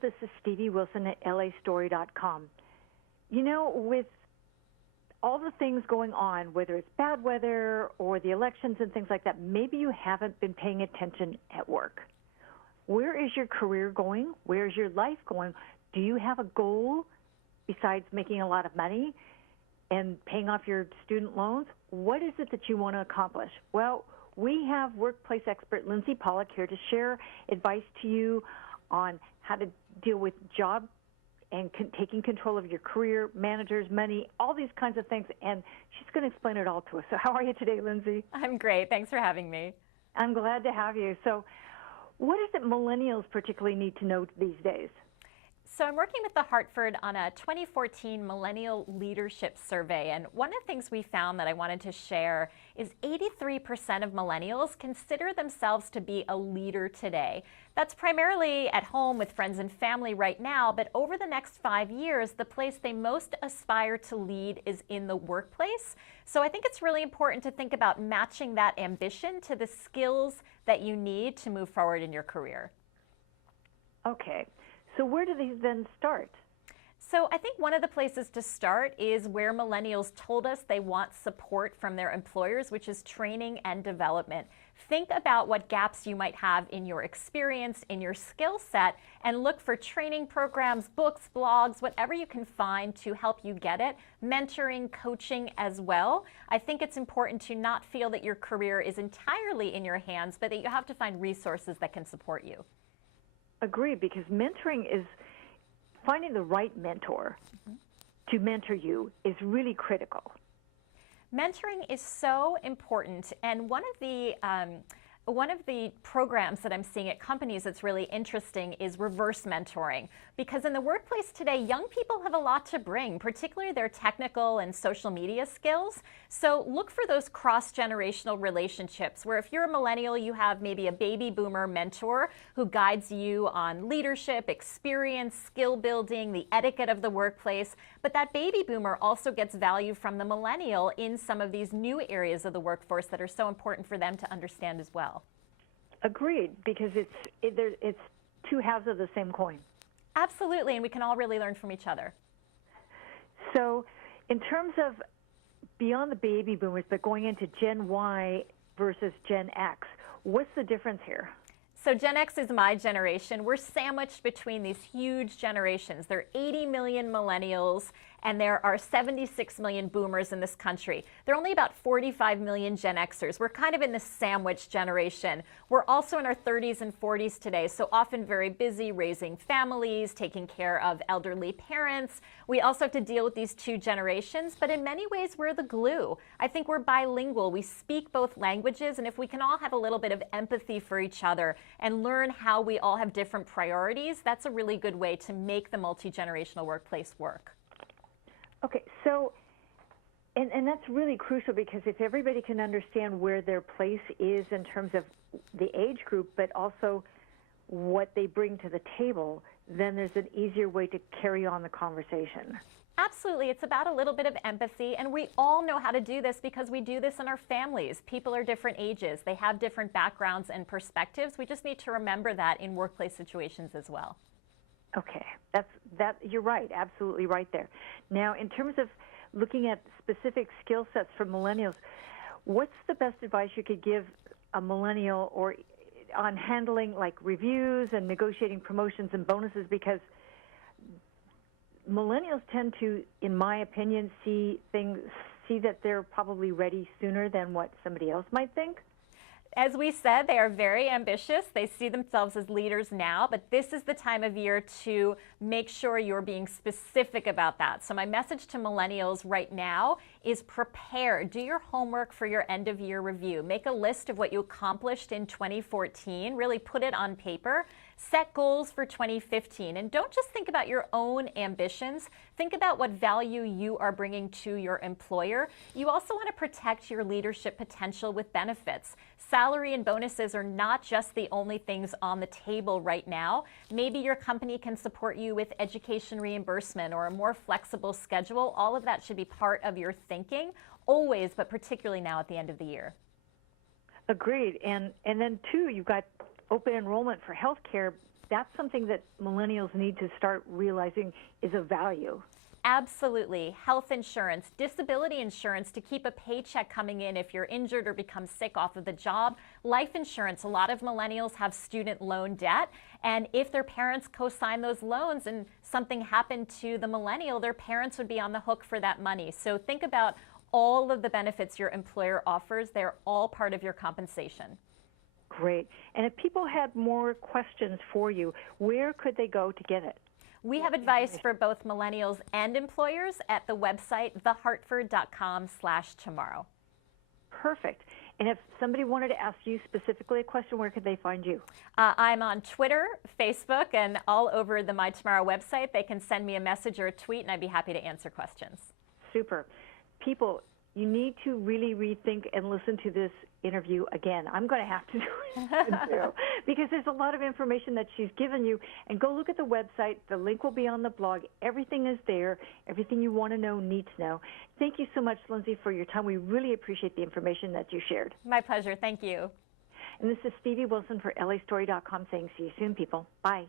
This is Stevie Wilson at lastory.com. You know, with all the things going on, whether it's bad weather or the elections and things like that, maybe you haven't been paying attention at work. Where is your career going? Where is your life going? Do you have a goal besides making a lot of money and paying off your student loans? What is it that you want to accomplish? Well, we have workplace expert Lindsey Pollak here to share advice to you on how to deal with job and taking control of your career, managers, money, all these kinds of things. And she's going to explain it all to us. So how are you today, Lindsey? I'm great. Thanks for having me. I'm glad to have you. So what is it millennials particularly need to know these days? So I'm working with the Hartford on a 2014 Millennial Leadership Survey, and one of the things we found that I wanted to share is 83% of millennials consider themselves to be a leader today. That's primarily at home with friends and family right now, but over the next 5 years, the place they most aspire to lead is in the workplace. So I think it's really important to think about matching that ambition to the skills that you need to move forward in your career. Okay. So where do these then start? So I think one of the places to start is where millennials told us they want support from their employers, which is training and development. Think about what gaps you might have in your experience, in your skill set, and look for training programs, books, blogs, whatever you can find to help you get it. Mentoring, coaching as well. I think it's important to not feel that your career is entirely in your hands, but that you have to find resources that can support you. Agreed, because mentoring is finding the right mentor to mentor you is really critical. Mentoring is so important, and one of the programs that I'm seeing at companies that's really interesting is reverse mentoring, because in the workplace today, young people have a lot to bring, particularly their technical and social media skills. So look for those cross-generational relationships where if you're a millennial, you have maybe a baby boomer mentor who guides you on leadership, experience, skill building, the etiquette of the workplace. But that baby boomer also gets value from the millennial in some of these new areas of the workforce that are so important for them to understand as well. Agreed, because it's two halves of the same coin. Absolutely, and we can all really learn from each other. So in terms of beyond the baby boomers, but going into Gen Y versus Gen X, what's the difference here? So Gen X is my generation. We're sandwiched between these huge generations. There are 80 million millennials, and there are 76 million boomers in this country. There are only about 45 million Gen Xers. We're kind of in the sandwich generation. We're also in our 30s and 40s today, so often very busy raising families, taking care of elderly parents. We also have to deal with these two generations, but in many ways, we're the glue. I think we're bilingual. We speak both languages, and if we can all have a little bit of empathy for each other and learn how we all have different priorities, that's a really good way to make the multi-generational workplace work. Okay, so, and that's really crucial, because if everybody can understand where their place is in terms of the age group, but also what they bring to the table, then there's an easier way to carry on the conversation. Absolutely. It's about a little bit of empathy, and we all know how to do this because we do this in our families. People are different ages. They have different backgrounds and perspectives. We just need to remember that in workplace situations as well. Okay, you're right, absolutely right there. Now, in terms of looking at specific skill sets for millennials, what's the best advice you could give a millennial or on handling like reviews and negotiating promotions and bonuses? Because millennials tend to, in my opinion, see that they're probably ready sooner than what somebody else might think. As we said, they are very ambitious. They see themselves as leaders now, but this is the time of year to make sure you're being specific about that. So my message to millennials right now is prepare. Do your homework for your end of year review. Make a list of what you accomplished in 2014. Really put it on paper. Set goals for 2015, and don't just think about your own ambitions. Think about what value you are bringing to your employer. You also want to protect your leadership potential with benefits. Salary and bonuses are not just the only things on the table right now. Maybe your company can support you with education reimbursement or a more flexible schedule. All of that should be part of your thinking, always, but particularly now at the end of the year. Agreed. And then, too, you've got open enrollment for health care that's something that millennials need to start realizing is a value. Absolutely. Health insurance, disability insurance to keep a paycheck coming in if you're injured or become sick off of the job. Life insurance. A lot of millennials have student loan debt. And if their parents co-sign those loans and something happened to the millennial, their parents would be on the hook for that money. So think about all of the benefits your employer offers. They're all part of your compensation. Great. And if people had more questions for you, where could they go to get it? We have advice for both millennials and employers at the website, thehartford.com/tomorrow. Perfect. And if somebody wanted to ask you specifically a question, where could they find you? I'm on Twitter, Facebook, and all over the My Tomorrow website. They can send me a message or a tweet, and I'd be happy to answer questions. Super. People, you need to really rethink and listen to this interview again. I'm going to have to do it too, because there's a lot of information that she's given you. And go look at the website. The link will be on the blog. Everything is there. Everything you want to know, need to know. Thank you so much, Lindsey, for your time. We really appreciate the information that you shared. My pleasure. Thank you. And this is Stevie Wilson for LAstory.com saying see you soon, people. Bye.